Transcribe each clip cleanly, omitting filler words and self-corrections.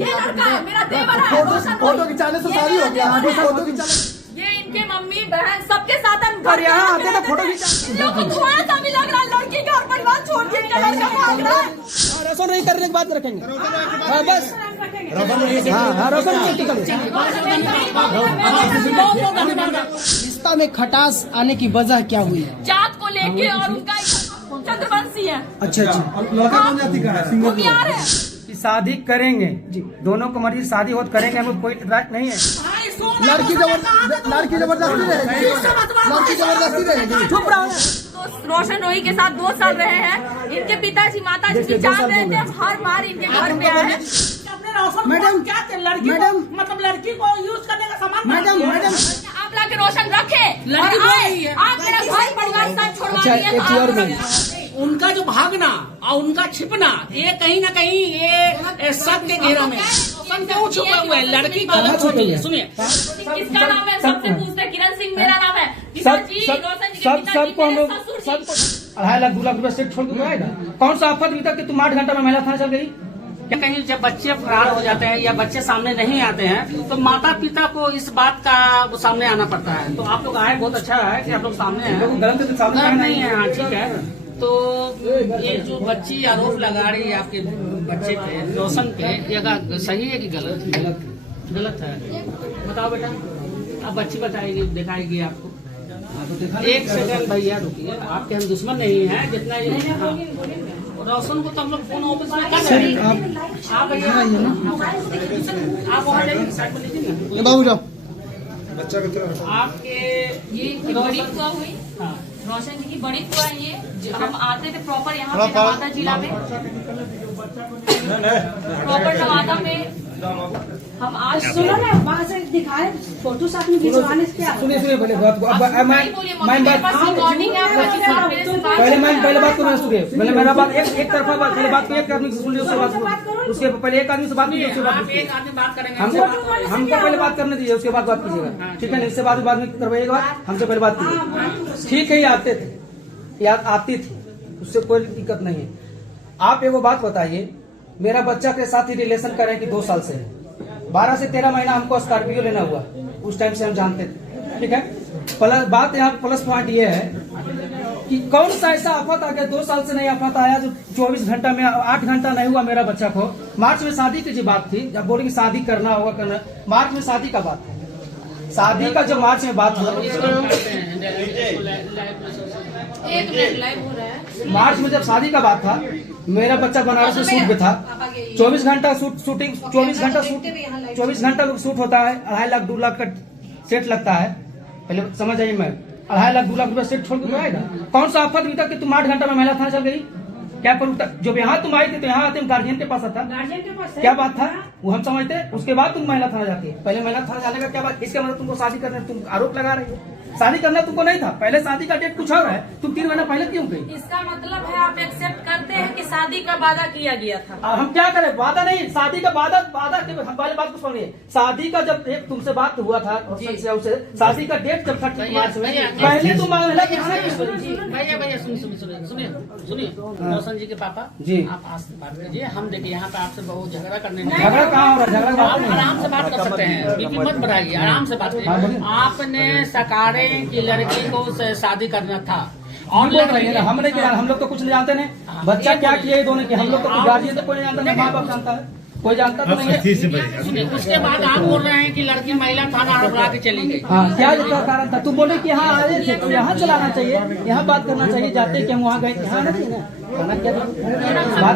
ये लड़का है मेरा देवर है। फोटो खिंचाने से शादी हो गया। फोटो खिंचाने ये इनके मम्मी बहन सबके साथ हम और यहाँ आते तो फोटो लोग थोड़ा सा भी लग रहा है लड़की घर परिवार छोड़ के लड़का भाग रहा है। रसम नहीं करने की बात रखेंगे। हाँ बस हाँ रसम रिश्ता में खटास आने की वजह क्या हुई? जात को लेके और उनका चंद्रवंशी है। अच्छा अच्छा वो प्यार है। शादी करेंगे जी, दोनों को मर्जी शादी हो करेंगे, हमें कोई इतराज नहीं है। लड़की जबरदस्ती रहेगी। लड़की जबरदस्ती रहेगी। चुप रहो। तो रोशन रोही के साथ 2 साल रहे हैं। इनके पिताजी माताजी भी जान रहे थे, हर बार इनके घर पे आए हैं। मैडम क्या लड़की मैडम मतलब लड़की को यूज करने का सामान मैडम आप लाके रोशन रखे और आए, आप मेरा घर परिवार साथ छोड़वा दिए। उनका जो भागना और उनका छिपना ये कहीं ना कहीं ये शक के घेरा में क्यों छुपा हुआ है? लड़की गलत होती है। सुनिए किसका नाम है सबसे पूछते हैं। किरण सिंह मेरा नाम है। सबको हम लोग सबको 2.5 लाख 2 लाख रुपए सेट छोड़ के आएगा। कौन सा आफत भी तक कि तुम 8 घंटा में महिला थाना चल गई? कहीं जब बच्चे फरार हो जाते हैं या बच्चे सामने नहीं आते हैं तो माता पिता को इस बात का वो सामने आना पड़ता है। तो आप लोग आए, बहुत अच्छा है कि आप लोग सामने हैं। गलत नहीं है। हाँ ठीक है। तो ये जो बच्ची आरोप लगा रही है आपके बच्चे पे, रोशन पे, ये सही है कि गलत? गलत है। बताओ बेटा, अब बच्ची बताएगी, दिखाएगी आपको। एक सेकंड भैया रुकिए, आपके हम दुश्मन नहीं है जितना ये। हाँ रोशन को तो हम लोग फोन ऑफिस में कर रहे हैं। आप भैया आप वहाँ जाइए, साइड में लीजिए बाबू जाओ। आपके ये बड़ी फुआ हुई। हाँ रोशन जी की बड़ी फुआ है ये। हम आते थे प्रॉपर यहाँ पे नवादा जिला में, प्रॉपर नवादा में। हम आज सुनो ना, वहाँ से दिखाए फोटो साथ में खिंचवाने से क्या? सुनिए पहले बात को। अब पहले बात को मैं सुनिए। पहले मेरा बात एक तरफा बात, पहले बात को एक आदमी से सुन लिया, उसके बाद उसके पहले एक आदमी से बात कीजिए, उसके बाद एक आदमी बात करेंगे। हमको पहले बात करने दीजिए, उसके बाद बात कीजिएगा। ठीक है, इससे बाद में करवाइएगा। हमसे पहले बात कीजिए। ठीक है, ये आते थे या आती थी, उससे कोई दिक्कत नहीं है। आप एगो बात बताइए, मेरा बच्चा के साथ ही रिलेशन करें कि 2 साल से 12 से 13 महीना हमको स्कॉर्पियो लेना हुआ, उस टाइम से हम जानते थे। ठीक है, प्लस बात यहाँ प्लस पॉइंट ये है कि कौन सा ऐसा आफत आ गया, 2 साल से नहीं आफत आया जो 24 घंटा में 8 घंटा नहीं हुआ मेरा बच्चा को। मार्च में शादी की जो बात थी, जब बोले कि शादी करना होगा करना, मार्च में शादी का बात है। शादी का जब मार्च में बात हुआ, मार्च में जब शादी का बात था, मेरा बच्चा बनारस में शूट पे था। 24 घंटा शूटिंग, 24 घंटा शूट होता है। 2.5 लाख 2 लाख का सेट लगता है। पहले समझ आइए, मैं 2.5 लाख 2 लाख रुपए सेट छोड़ के आएगा। कौन सा आफत भी तक कि तुम 8 घंटा में महिला थाना चल गई? क्या पर जब यहाँ तुम आई थी तो यहाँ आते गार्जियन के पास आता, गार्जियन के पास क्या बात था वो हम समझते। उसके बाद तुम महिला थाना जाती है। पहले महिला थाना जाने का क्या बात? इसका मतलब तुमको शादी करने तुम आरोप लगा रही हो। शादी करना तुमको नहीं था, पहले शादी का डेट कुछ और है, तुम 3 महीना पहले क्यों गई? इसका मतलब है आप एक्सेप्ट करते हैं कि शादी का वादा किया गया था। हम क्या करें? वादा नहीं, शादी का वादा के हम पहले बात को सुनिए। शादी का जब एक तुमसे बात हुआ था उसे, शादी का डेट जब था मार्च में, पहले तुम महिला थाना किस भैया सुनिए रोशन जी के पापा जी, आप आज से बात कीजिए। हम देखिए यहाँ पे आपसे बहुत झगड़ा करने नहीं, झगड़ा कहाँ हो रहा है? झगड़ा आप आराम से बात कर सकते हैं, बीपी मत बढ़ाइए, आराम से बात कीजिए। आपने सकारे की लड़की को शादी करना था और हम नहीं, हम लोग तो कुछ नहीं जानते नहीं। बच्चा क्या किया ये दोनों की, हम लोग तो गार्जियन तो कोई नहीं जानता, माँ बाप जानता है, कोई जानता तो नहीं है। सुनिए, उसके बाद आप बोल रहे हैं कि लड़की महिला थाना बुला के चली गई। हाँ, क्या कारण था? तुम बोले कि यहाँ आए थे तो यहाँ चलाना चाहिए, यहाँ बात करना चाहिए, जाते कि हम वहाँ गए, यहाँ नहीं ना। बात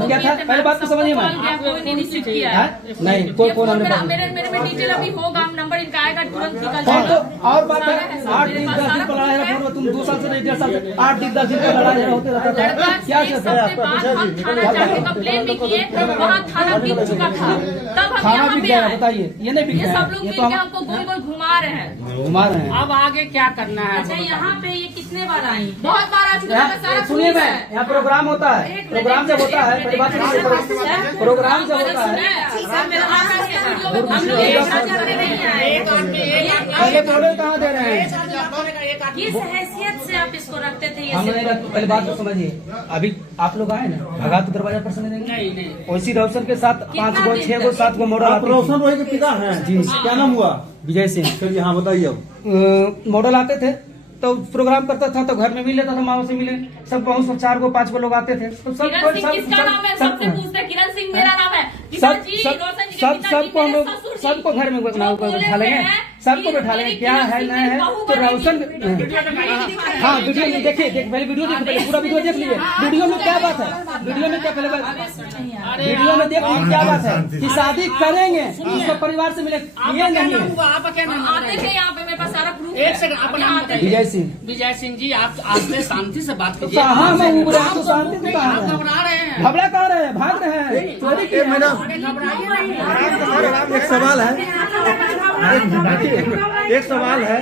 क्या था? पहले बात को समझिए। नहीं, कोई फोन मेरे में डिटेल अभी होगा, नंबर इनका आएगा तुरंत निकल तो जाएगा। और बात है, 8 दिन 10 दिन का लड़ाई रहा, तुम 2 साल से नहीं, 1.5 साल से 8 दिन 10 दिन का लड़ाई होते रहता था। क्या हम थाना जाके कंप्लेन भी किए, वहाँ थाना बिक चुका था, तब हम खाना यहाँ बिक पे गया, आए। बताइए। ये नहीं बिक ये गया, सब लोग ये मिलके तो हम हमको गोल गोल घुमा रहे हैं। घुमा रहे हैं। अब आगे क्या करना है? अच्छा, यहाँ पे ये कितने बार आई? बहुत बार आ चुका है। सारा सुनिए, मैं यहाँ प्रोग्राम होता है, प्रोग्राम जब होता है, पहली बात प्रोग्राम जब होता है, हम लोग एक साथ नहीं आए। पहले मॉडल कहाँ दे रहे हैं? किस हैसियत से आप इसको रखते थे? हम नहीं रखते, पहले बात तो समझिए। अभी आप लोग आए ना, भगा तो दरवाजा पर से नहीं देंगे। नहीं वैसी रोशन के साथ 5 गो 6 गो 7 गो मॉडल आप रोशन रोही के पिता हैं जी। क्या नाम हुआ? विजय सिंह। चलिए हाँ बताइए अब। मॉडल आते थे तो प्रोग्राम करता था तो घर में मिल लेता था, माओ से मिले सब बहुत 4 गो 5 गो लोग आते थे तो सब किरण सिंह किसका नाम है? सबसे पूछते हैं, किरण सिंह मेरा नाम है। पिताजी, रोशन जी के पिताजी, सबको हम लोग मेरे ससुर जी। सबको घर में जो बैठा बोले लेंगे, हैं सबको कि बैठा लेंगे, मेरी क्या किरण है सिंह नया है बहू तो बनेगी। रोशन। हाँ वीडियो में देखिए, पहले वीडियो देखिए, पूरा वीडियो देख लीजिए। वीडियो में क्या बात है? वीडियो में क्या पहले वीडियो में देख लीजिए क्या बात है कि शादी करेंगे उसको परिवार से मिले, ये नहीं है। आपका क्या नाम है? आते थे यहाँ पे, मेरे पास सारा प्रूफ एक सेकंड, आपका नाम बताइए। विजय सिंह। विजय सिंह जी, आप आस्ते शांति से बात कीजिए। कहाँ मैं उबरा तो शांति से कहा आप घबरा रहे हैं। घबरा कहाँ रहे हैं? भाग रहे हैं, चोरी की मैडम एक सवाल है, एक सवाल है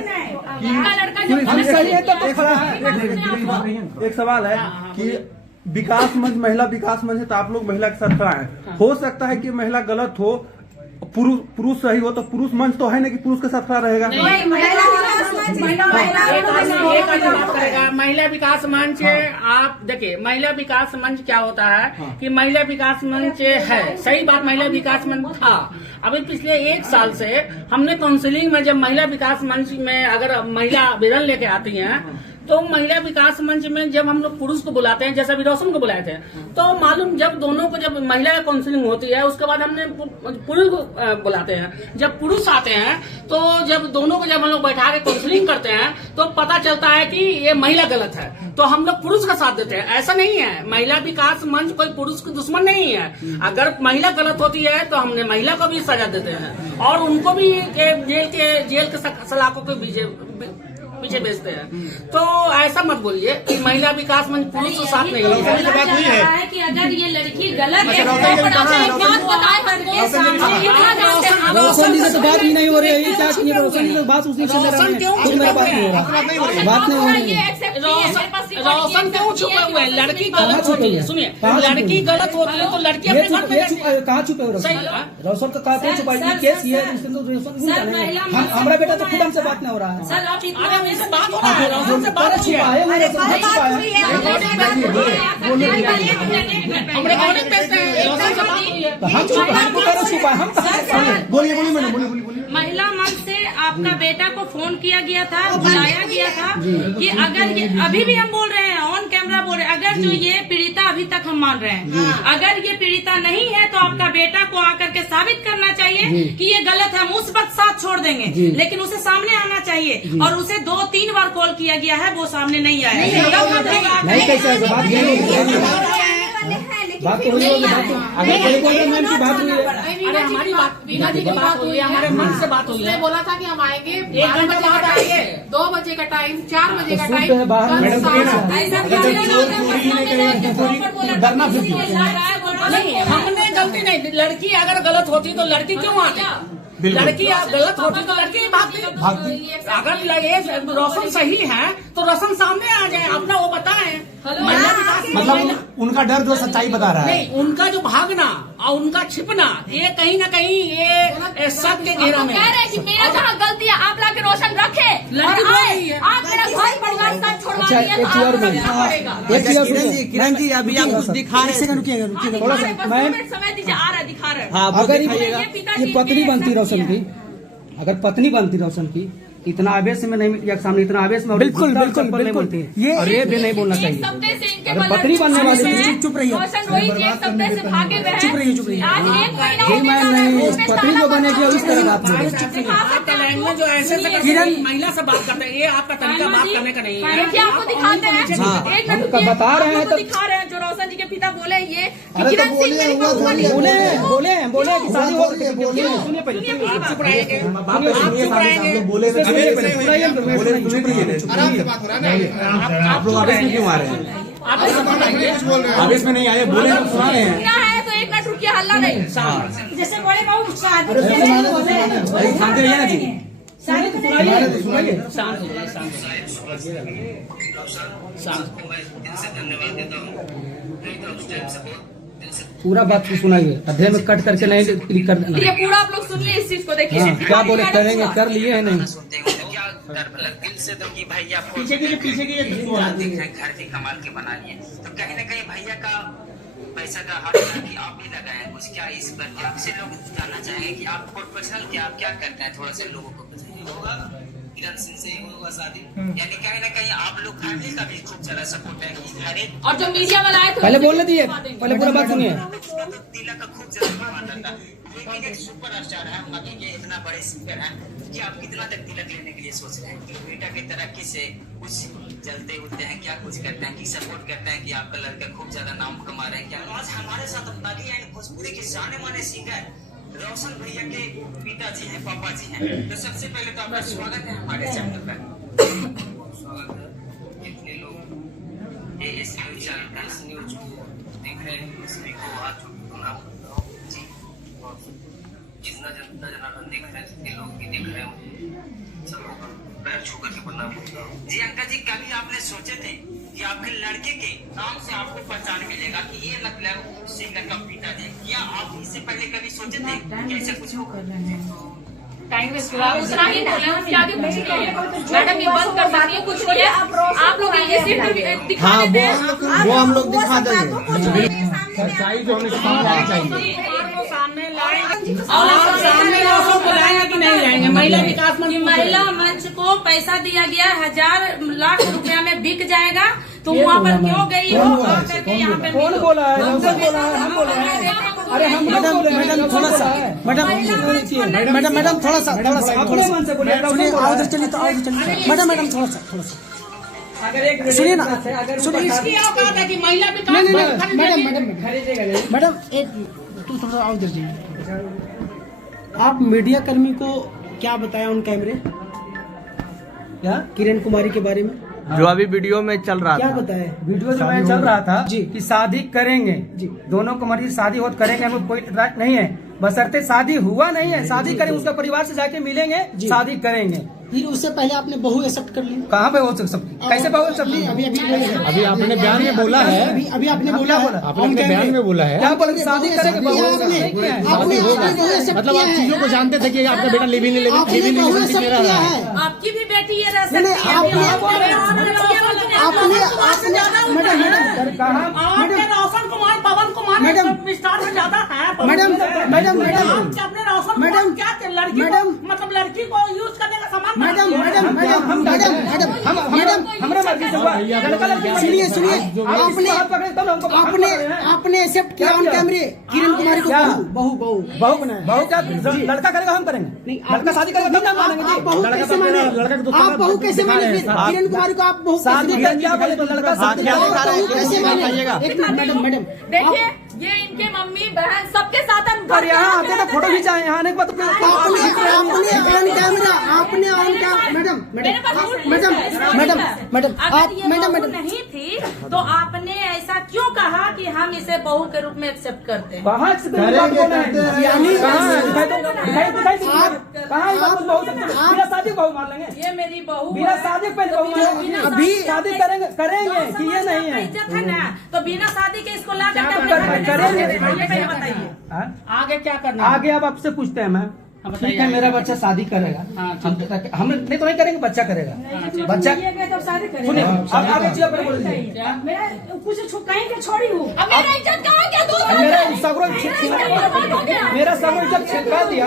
हम सही है तो खड़ा है। एक सवाल है कि विकास मंच, महिला विकास मंच है तो आप लोग महिला के साथ खड़ा है। हो सकता है कि महिला गलत हो, पुरुष सही हो, तो पुरुष मंच तो है ना कि पुरुष के साथ खड़ा रहेगा। महिला विकास मंच, आप देखिए महिला विकास मंच क्या होता है कि महिला विकास मंच है, सही बात, महिला विकास मंच था। अभी पिछले 1 साल से हमने काउंसिलिंग में, जब महिला विकास मंच में अगर महिला आवेदन लेके आती हैं तो महिला विकास मंच में जब हम लोग पुरुष को बुलाते हैं, जैसा विरोशन को बुलाए थे, तो मालूम जब दोनों को, जब महिला काउंसलिंग होती है उसके बाद हमने पुरुष को बुलाते हैं। जब पुरुष आते हैं तो जब दोनों को जब हम लोग बैठा के काउंसलिंग करते हैं तो पता चलता है कि ये महिला गलत है, तो हम लोग पुरुष का साथ देते हैं। ऐसा नहीं है, महिला विकास मंच कोई पुरुष की दुश्मन नहीं है। अगर महिला गलत होती है तो हमने महिला को भी सजा देते हैं और उनको भी जेल के सलाखों के पीछे भेजते हैं। तो ऐसा मत बोलिए कि महिला विकास मंच पुरुष के साथ नहीं है। कि अगर ये लड़की गलत है तो एक बात बताए हमको, सामने इतना जानते हैं। रोशन जी से तो बात ही नहीं हो रही है, ये क्या किए? रोशन जी से बात उसी से कुछ मेरा बात नहीं हो रहा, बात नहीं हो रही है। रोशन क्यों छुपे हुए हैं? लड़की गलत होती है, सुनिए, लड़की गलत होती है तो लड़की अपने घर में कहाँ छुपे हुए? रोशन का कहाँ छुपा? ये केस ये हमारा बेटा तो खुद हमसे बात नहीं हो रहा है। सर आप इतना से बात हो रहा है, रोशन से बात हो रहा है। हम रिकॉर्डिंग भेजते हैं, रोशन से बात हुई है। हम छुपा, हम बोलिए मैडम, बोलिए। महिला मंच से आपका बेटा को फोन किया गया था, बुलाया गया था कि अगर ये, अभी भी हम बोल रहे हैं ऑन कैमरा बोल रहे हैं, अगर जो ये पीड़िता, अभी तक हम मान रहे हैं, अगर ये पीड़िता नहीं है तो आपका बेटा को आकर के साबित करना चाहिए कि ये गलत है। हम उस वक्त साथ छोड़ देंगे, लेकिन उसे सामने आना चाहिए। और उसे 2-3 बार कॉल किया गया है, वो सामने नहीं आया। नहीं, कैसे बात तो हुई होगी, अगर कोई मैम की बात हुई है। अरे हमारी बात बीना जी की बात हुई है, हमारे मन से बात हुई है। बोला था कि हम आएंगे 1 घंटे बाद आएंगे, 2 बजे का टाइम, 4 बजे का तो टाइम। है बाहर नहीं, हमने गलती नहीं। लड़की अगर गलत होती तो लड़की क्यों आती? लड़की गलत होती तो लड़की भागती। अगर रोशन सही है तो रोशन सामने आ जाए, अपना वो बताए। मतलब उनका डर जो सच्चाई बता रहा है, नहीं, उनका जो भागना और उनका छिपना, ये कहीं ना कहीं ये सब के घेरा में कह रहे हैं कि मेरा जहाँ गलती है आप लाके रोशन रखे, आप मेरा घर परिवार साथ छोड़वा दिया। किरण जी अभी आप कुछ दिखा रहे हैं, थोड़ा सा समय दीजिए, आ रहा है, दिखा रहे हैं। अगर ये पत्नी बनती रोशन की, अगर पत्नी बनती रोशन की, इतना आवेश में नहीं, या सामने इतना आवेश में बिल्कुल नहीं बोलती, ये अरे भी नहीं बोलना चाहिए। अगर पत्नी बनने वाली थी, चुप रही रोशन रोहित जी एक सप्ताह से भागे हुए हैं। चुप रही आज 1 महीना जी मैं नहीं, पत्नी जो बनेगी इस तरह बात नहीं। आपका लैंग्वेज जो ऐसे महिला से बात करते हैं, ये आपका तरीका बात करने का नहीं है। देखिए आपको दिखाते हैं, एक मिनट रुकिए, बता रहे हैं तो दिखा रहे हैं जो रोशन जी के पिता बोले ये कि अरे तो किरण सिंह मेरी बहू बनी। बोले कि शादी हो गई। सुनिए पहले, आप चुप रहेंगे, आराम से बात हो रहा है। आप लोग आवेश में क्यों आ रहे हैं? आवेश में नहीं आए, बोले हम सुना रहे हैं। क्या है तो 1 मिनट रुकिए, हल्ला नहीं। जैसे बड़े बहू शादी शांति रहिए ना जी। सुनाइए। शांत हो जाए, शांत। मैं दिल से धन्यवाद देता हूँ। नहीं तो उस टाइम से बहुत दिल से पूरा बात को सुनाइए, अध्याय में कट करके नहीं क्लिक कर देना। ये पूरा आप लोग सुनिए इस चीज को, देखिए। हाँ, क्या बोले करेंगे, कर लिए है नहीं। दिल से तो कि भैया पीछे की घर के कमाल के बना लिए, तो कहीं ना कहीं भैया का पैसा का हाथ कि आप भी लगाए कुछ, क्या इस पर क्या आपसे लोग जानना चाहेंगे कि आप प्रोफेशनल क्या आप क्या करते हैं, थोड़ा सा लोगों को बताइए। होगा किरण सिंह से होगा शादी, यानी कहीं ना कहीं आप लोग फैमिली का भी खूब सारा सपोर्ट है कि हर एक, और जो मीडिया वाला आए थे पहले बोलने दिए, पहले पूरा बात सुनिए। तिलक का खूब ज्यादा डिमांड रहता है, लेकिन एक सुपर स्टार है, बाकी के इतना बड़े सिंगर हैं कि आप कितना तक तिलक लेने के लिए सोच रहे हैं कि बेटा की तरक्की से कुछ चलते उठते हैं, क्या कुछ करते हैं कि सपोर्ट करते हैं कि आपका लड़का खूब ज्यादा नाम कमा रहे हैं क्या? आज हमारे साथ बागी एंड भोजपुरी के जाने माने सिंगर रोशन भैया के पिताजी हैं, पापा जी हैं, तो सबसे पहले तो आपका स्वागत है हमारे चैनल पर। स्वागत है। इतने लोग AS न्यूज को देख रहे हैं, सभी को हाथ जोड़ना जी, जितना जनता जनार्दन देख रहे हैं, जितने लोग भी देख रहे हैं, सबको पैर छू करके प्रणाम करता हूँ। जी अंकल जी, कभी आपने सोचे थे कि आपके लड़के के नाम से आपको पहचान मिलेगा कि ये मतलब सिंगर का पिताजी? क्या आप इससे पहले कभी सोचे थे कि ऐसा कुछ होगा? टाइम वेस्ट हुआ, उतना ही बोले, उसके आगे कुछ नहीं है। मैडम ये बंद कर सकती है, कुछ नहीं है। आप लोग ये सिर्फ दिखा देते हैं, वो हम लोग दिखा देंगे। सच्चाई जो हमें सामने आनी चाहिए। सामने लाएंगे कि नहीं लाएंगे? महिला विकास मंच, महिला मंच को पैसा दिया गया, 1000 लाख रुपया में बिक जाएगा, तो वहाँ पर क्यों गई हो? करके यहाँ पे कौन बोला है? हम बोला है, हम बोला है। अरे हम मैडम थोड़ा सा, मैडम थोड़ा सा सुनिए, आओ इधर चलिए, तो आओ इधर चलिए। मैडम थोड़ा सा अगर एक सुनिए ना, सुनिए। इसकी औकात है कि महिला विकास नहीं, मंच खरीदेगी। मैडम एक तू थोड़ा आओ इधर जी। आप मीडिया कर्मी को क्या बताया उन कैमरे, क्या किरण कुमारी के बारे में जो अभी वीडियो में चल रहा क्या बताया? वीडियो जो में चल रहा था जी कि शादी करेंगे जी, दोनों को मर्जी शादी हो करेंगे, हमें कोई इतराज नहीं है, बशर्ते शादी हुआ नहीं है, शादी करेंगे, उसका परिवार से जाके मिलेंगे, शादी करेंगे। फिर उससे पहले आपने बहू एक्सेप्ट कर ली? कहाँ पे हो सकती, कैसे बहू एक्सेप्ट? अभी आपने बयान में बोला है, अभी आपने बोला, आपने बयान में बोला है, क्या बोला? शादी करेंगे, मतलब आप चीजों को जानते थे कि आपका बेटा लिव इन आपकी भी बेटी ये रह सकती है। रोशन कुमार, पवन कुमार स्टार में ज्यादा है। मैडम अपने रोशन कुमार क्या लड़की मतलब लड़की को यूज करने का सामान। सुनिए, आपने एक्सेप्ट किया ऑन कैमरे किरण कुमारी को बहू क्या लड़का करेगा, हम करेंगे? लड़का शादी करेगा, हम मानेंगे जी। बहू कैसे माने? आप बहू कैसे माने? किरण कुमारी को आप बहू शादी कर क्या बोले? तो लड़का शादी कैसे मानेगा? मैडम देखिए, ये इनके मम्मी बहन सबके साथ हम और यहाँ आते तो फोटो खिंचाए, यहाँ आने के बाद तो मैडम नहीं थी तो आपने ऐसा क्यों कहा कि हम इसे बहू के रूप में एक्सेप्ट करते हैं? बिना शादी बहू मान लेंगे? ये मेरी बहू बिना शादी पहले बहू मानेंगे? अभी शादी करेंगे कि ये नहीं है? इज्जत है ना, तो बिना शादी के इसको ला करके करेंगे। बताइए आगे क्या करना? आगे अब आपसे पूछते हैं मैम, ठीक है मेरा बच्चा शादी करेगा, हम नहीं तो नहीं करेंगे, बच्चा करेगा, बच्चा सुनिए, अब आगे चीज अपने बोल दीजिए। मेरा कुछ कहीं के छोड़ी हूँ, मेरा इज्जत कहाँ गया? मेरा सगरो मेरा सगरो इज्जत छिपा दिया।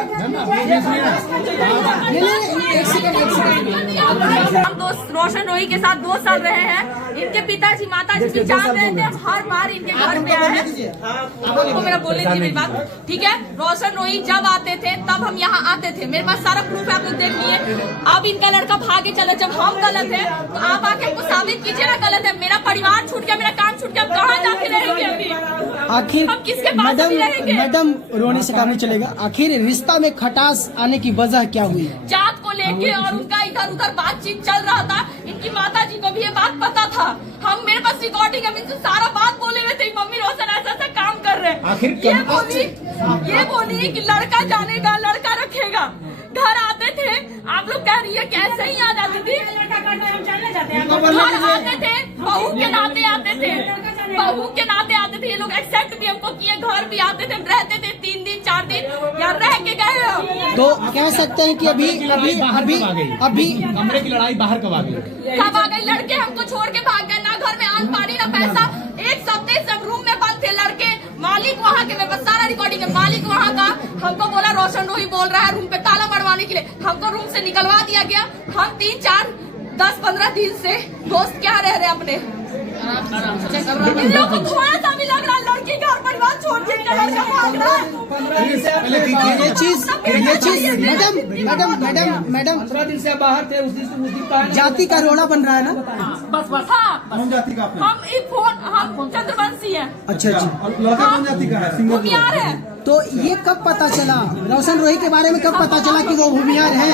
हम दोस्त रोशन रोही के साथ 2 साल रहे हैं, इनके पिताजी माताजी भी जान रहे थे, हम हर बार इनके घर पे आए हैं। आपको मेरा बोलने दीजिए मेरी बात, ठीक है? रोशन रोही जब आते थे तब हम यहाँ आते थे, मेरे पास सारा प्रूफ है, आप लोग देख लिए। अब इनका लड़का भागे चला, जब हम गलत है तो आप आके हमको साबित कीजिए ना गलत है। मेरा परिवार छूट गया, मेरा काम छूट गया, अब कहाँ जाके रहेंगे? अभी आखिर हम किसके पास अभी रहेंगे? मैडम रोने से काम नहीं चलेगा। आखिर रिश्ता में खटास आने की वजह क्या हुई? जात को लेके और उनका इधर उधर बातचीत चल रहा था, इनकी माताजी को भी ये बात पता था। हम मेरे पास रिकॉर्डिंग है, इनसे सारा बात बोले हुए थे, मम्मी रोशन ऐसा ऐसा काम कर रहे हैं। ये बोली कि लड़का जानेगा, लड़का रखेगा। घर आते थे, आप आप लोग कह रही है कैसे ही आ जाती थी। घर आते थे, बहू के नाते आते थे, बहू के नाते आते थे। ये लोग एक्सेप्ट भी हमको किए, घर भी आते थे, रहते थे 3 दिन 4 दिन यार रह के गए हम। तो कह सकते हैं कि अभी कमरे की लड़ाई बाहर कब आ गई? कब आ गई? लड़के हमको छोड़ के भाग गए, ना घर में आन पानी ना पैसा। एक सप्ताह सब रूम में बंद थे लड़के। मालिक वहाँ के, मैं बस सारा रिकॉर्डिंग है, मालिक वहाँ का हमको बोला रोशन रोही बोल रहा है रूम पे ताला मरवाने के लिए। हमको रूम से निकलवा दिया गया। हम 3, 4, 10, 15 दिन से दोस्त क्या रह रहे अपने। इन लोग को थोड़ा सा भी लग रहा है लड़की घर परिवार छोड़ के लड़का भाग रहा है। ये चीज मैडम 15 दिन से बाहर थे। उस दिन जाति का रोड़ा बन रहा है ना? बस हाँ, कौन जाति का आपने? हम चंद्रवंशी है। अच्छा और लड़का कौन जाति का है? सिंगल भूमियार है। तो ये कब पता चला, रोशन रोही के बारे में कब पता चला कि वो भूमियार है?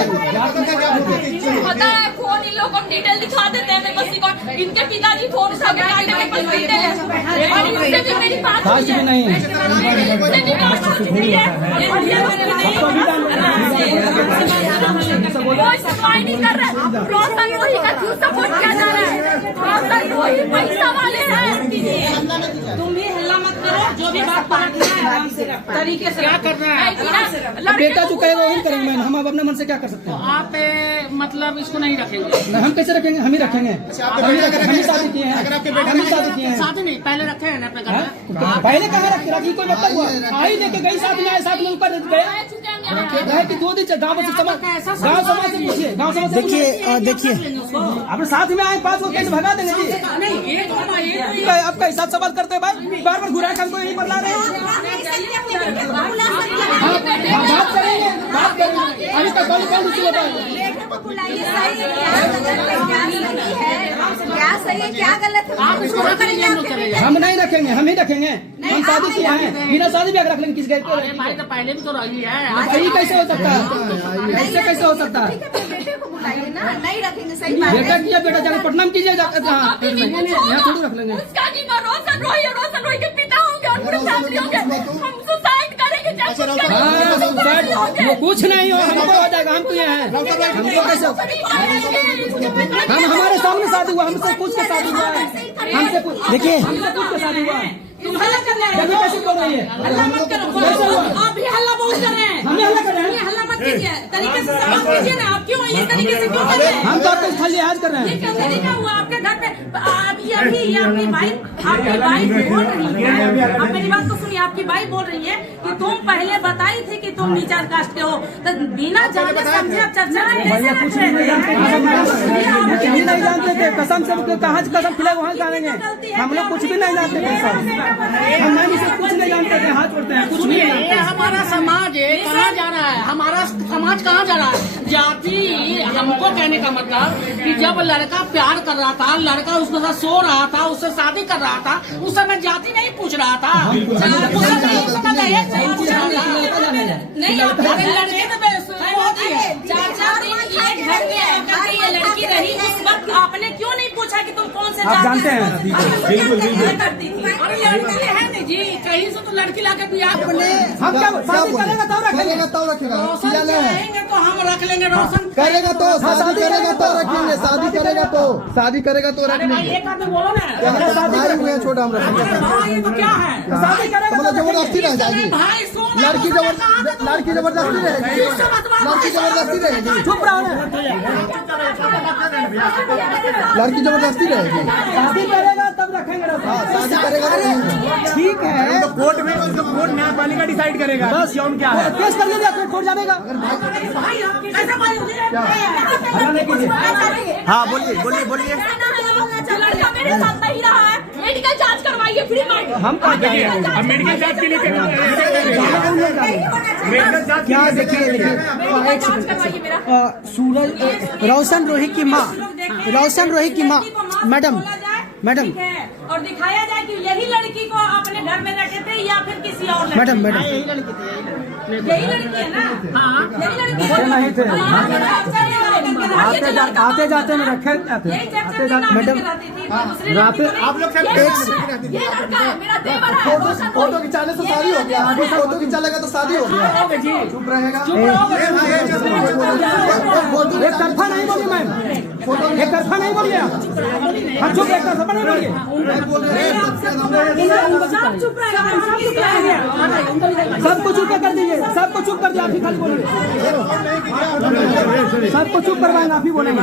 पता है फोन इन लोग को डिटेल दिखा देते हैं। बस इनके पिताजी फोन उठा के काटे मेरे पास डिटेल है और इनसे भी मेरी बात हुई है। नहीं इनसे भी बात हो चुकी है। कोई सफाई नहीं कर रहा है। रोशन रोही का क्यों सपोर्ट किया जा रहा है? रोशन रोही पैसा वाले हैं। तुम भी हल्ला मत करो, जो भी बात रखना है आराम से तरीके से क्या करना है। बेटा जो कहेगा वही करेंगे मैम। हम अपने मन से क्या कर सकते हैं? आप मतलब इसको नहीं रखेंगे? हम कैसे रखेंगे? हम ही रखेंगे। हम ही शादी किए हैं, हम ही शादी किए हैं। शादी नहीं, पहले रखे हैं ना अपने घर में। पहले कहाँ रखी? कोई मतलब हुआ? आई लेके गई, साथ में आए, साथ में ऊपर गए कि 2 दिन से गाँव से गाँव समाज से पूछिए। गाँव समाज देखिए अपने साथ में आए 5 लोग कैसे भगा देंगे जी? आपका हिसाब सवाल करते हैं भाई, बार बार घुरा के हमको यही बदला रहे हैं। बात करेंगे अभी तक कौन दूसरी बताए? क्या सही है क्या गलत है? हम नहीं रखेंगे, हम ही रखेंगे। हम शादी किए हैं, बिना शादी भी अगर रख लेंगे किस गए? भाई तो पहले भी तो रही है। सही कैसे हो सकता है? ऐसे कैसे हो सकता है? बेटे को बुलाइए ना, नहीं रखेंगे। सही बात बेटा है। किया, बेटा जाकर पटना में कीजिए। यहाँ थोड़ी रख लेंगे। उसका जी रोशन रोही के पिता होंगे और पूरे फैमिली होंगे। हम सुसाइड करेंगे वो कुछ नहीं हो, हमको हो जाएगा। हम क्यों हैं? हमको कैसे? हम हमारे सामने शादी हुआ, हमसे पूछ के शादी हुआ है। हमसे देखिए हमसे पूछ के शादी हुआ है। तुम हल्ला कर रहे कैसे कैसे कर रही है? हल्ला मत करो। आप भी हल्ला बहुत कर रहे हैं। हमें हल्ला कर रहे हैं? हल्ला मत कीजिए, तरीके से समाप्त कीजिए ना। आप क्यों इस तरीके से क्यों कर रहे हैं? हम तो आपको खाली लिहाज कर रहे ये हैं। क्या तरीका हुआ आपके घर पे? ये आपकी वाइफ बोल रही है। आप मेरी बात तो सुनिए, आपकी वाइफ बोल रही है कि तुम पहले बताई थी कि तुम नीचा कास्ट के हो, तो बिना जाने समझे आप चर्चा कुछ नहीं जानते थे। कसम से कहाँ कसम खिला वहाँ जानेंगे। हम लोग कुछ भी नहीं जानते थे सर। हम कुछ नहीं जानते थे, हाथ उठते हैं, कुछ नहीं ये जानते। हमारा समाज है, कहाँ जा रहा है? हमारा समाज कहाँ जा रहा है? जाति हमको कहने का मतलब कि जब लड़का प्यार कर रहा था, लड़का उसके साथ सो रहा था, उससे शादी कर रहा था, उस समय जाति नहीं पूछ रहा था। उस समय दहेज नहीं पूछ रहा था। नहीं, अरे लड़के तो होती है। 4 दिन ये घर में आकर के ये लड़की रही, उस वक्त आपने क्यों नहीं पूछा कि तुम कौन से आप जानते हैं? करती थी? अरे लड़की है नहीं जी, कहीं से तो लड़की लाके बियाह हम क्या शादी करेगा तो रखेंगे। रोशन कहेंगे तो हम रख लेंगे। रोशन करेगा तो शादी करेगा तो रखेंगे। शादी करेगा तो अरे भाई एक आदमी बोलो ना। भाई हुए छोटा हम रखेंगे। अरे भाई ये तो क्या है? शादी करेगा तो जबरदस्ती रह जाएगी। भाई सो लड़की जबरदस्ती रहेगी। लड़की जबरदस्ती रहेगी। चुप रहो ना। लड़की जबरदस्ती रहेगी। शादी करेगा तब रखेंगे। शादी करेगा तो ठीक है, कोर्ट में कोर्ट न्यायपालिका डिसाइड करेगा बस यौन क्या है। केस कर दीजिए, फिर कोर्ट जानेगा। हल्ला नहीं कीजिए। हाँ बोलिए। लड़का मेरे साथ नहीं रहा है। मेडिकल जांच करवाइए फ्री में। हम अब मेडिकल जांच के लिए क्या देखिए मेडिकल जांच करवाइए मेरा। सूरज रोशन रोही की माँ मैडम ठीक है, और दिखाया जाए कि यही लड़की को अपने घर में रखे थे या फिर किसी और लड़की? मैडम यही लड़की है ना? हाँ यही लड़की बच्चे नहीं थे आते जाते में रखे यही चर्चा जाते मैडम मैडम रात आप लोग सब ये लड़का है मेरा देवर है रोशन फोटो खिंचाने से शादी हो गया, आगे फोटो खिंचा लगा तो शादी हो गया। चुप रहेगा। एक तरफा नहीं बोलिए मैम, एक तरफा नहीं बोलिए आप। हाँ चुप, एक तरफा नहीं बोलिए। सबको चुप कर दीजिए, सबको चुप कर दिया, आप ही खाली बोलिए। सबको चुप करवाएंगे, आप ही बोलेंगे।